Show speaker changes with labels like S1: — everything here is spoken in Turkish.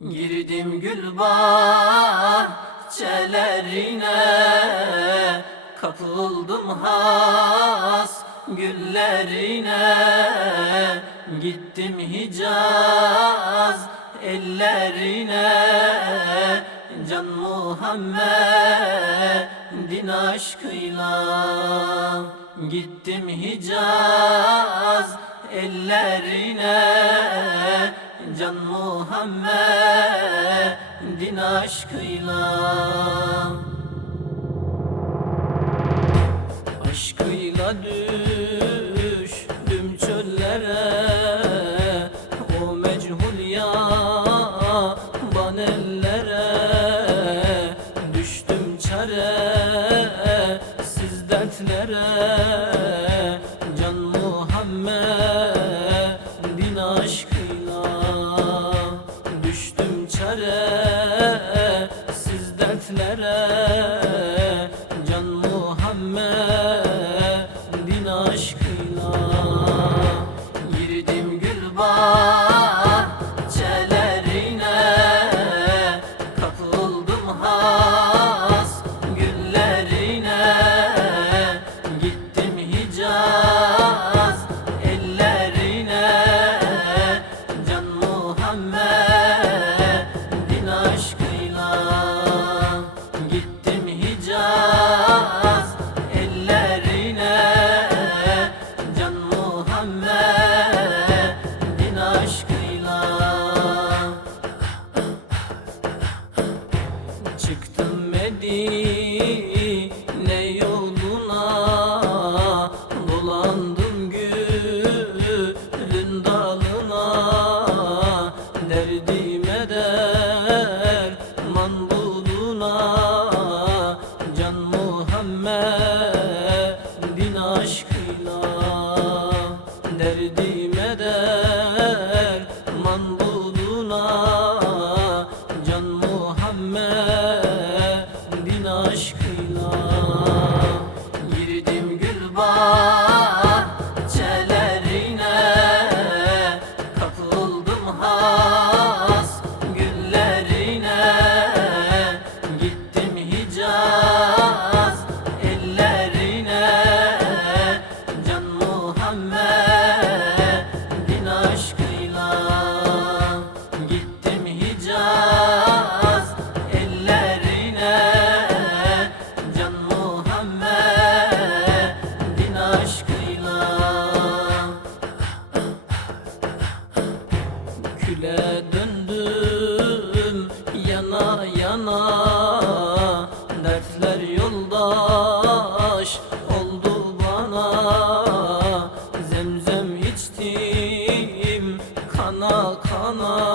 S1: Girdim gül bahçelerine Kapıldım has güllerine. Gittim Hicaz ellerine Can Muhammed'in aşkıyla. Gittim Hicaz ellerine can Muhammed'in aşkıyla. Aşkıyla düştüm çöllere O mechul ya ban ellere. Düştüm çare siz dertlere. Can Muhammed 啊 Güle döndüm yana yana. Dertler yoldaş oldu bana. Zemzem içtim kana kana.